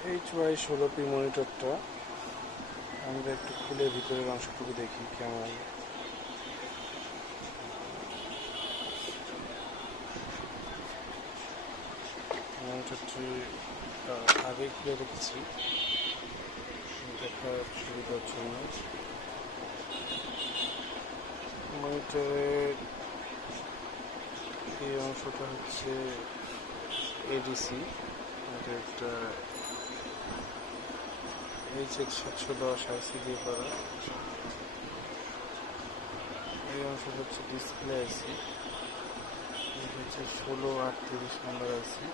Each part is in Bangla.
HY16P মনিটরটা আমরা একটু খুলে ভিতরের অংশটুকু দেখি কেমন। মনিটরটি আগে খুলে রেখেছি দেখার সুবিধার জন্য। মনিটরের এই অংশটা হচ্ছে এডিসি, এটা একটা HX710 আইসি দিয়ে করা। এই অংশ হচ্ছে ডিসপ্লে আইসি, এটা হচ্ছে 1638 নম্বর আইসি।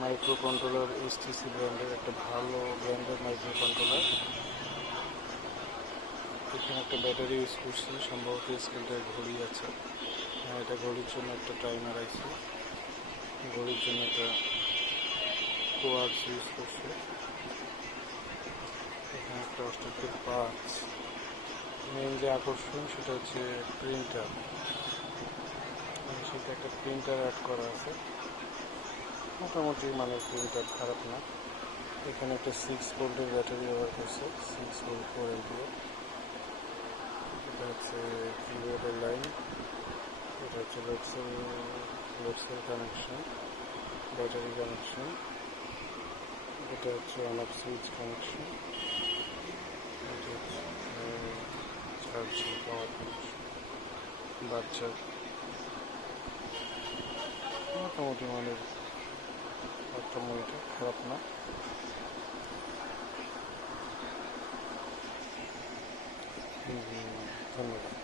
মাইক্রো কন্ট্রোলার HTC ব্র্যান্ডের, একটা ভালো ব্র্যান্ডের মাইক্রো কন্ট্রোলার। এখানে একটা ব্যাটারি ইউজ করছি, সম্ভবত স্কেলটায় ঘড়ি আছে। হ্যাঁ, এটা ঘড়ির জন্য একটা টাইমার আইসি, ঘড়ির জন্য একটা কোয়ার্টজ ইউজ করছে। এখানে একটা অস্ট্রেলিয়ার পাঁচ। মেন যে আকর্ষণ সেটা হচ্ছে প্রিন্টার, সেটা একটা প্রিন্টার অ্যাড করা আছে। মোটামুটি মানের প্রিন্টার, খারাপ না। এখানে একটা 6 ভোল্টের ব্যাটারি ব্যবহার করছে, 6 ভোল্ট 4 অ্যাম্পিয়ার। এটা হচ্ছে কিবোর্ডের লাইন, এটা হচ্ছে লোডসেল কানেকশন, ব্যাটারি কানেকশন, এটা হচ্ছে অন অফ সুইচ কানেকশন, এটা হচ্ছে চার্জিং পাওয়ার কানেকশন, বাচ্চার। মোটামুটি মানের একটা মনিটর, খারাপ না। ধন্যবাদ।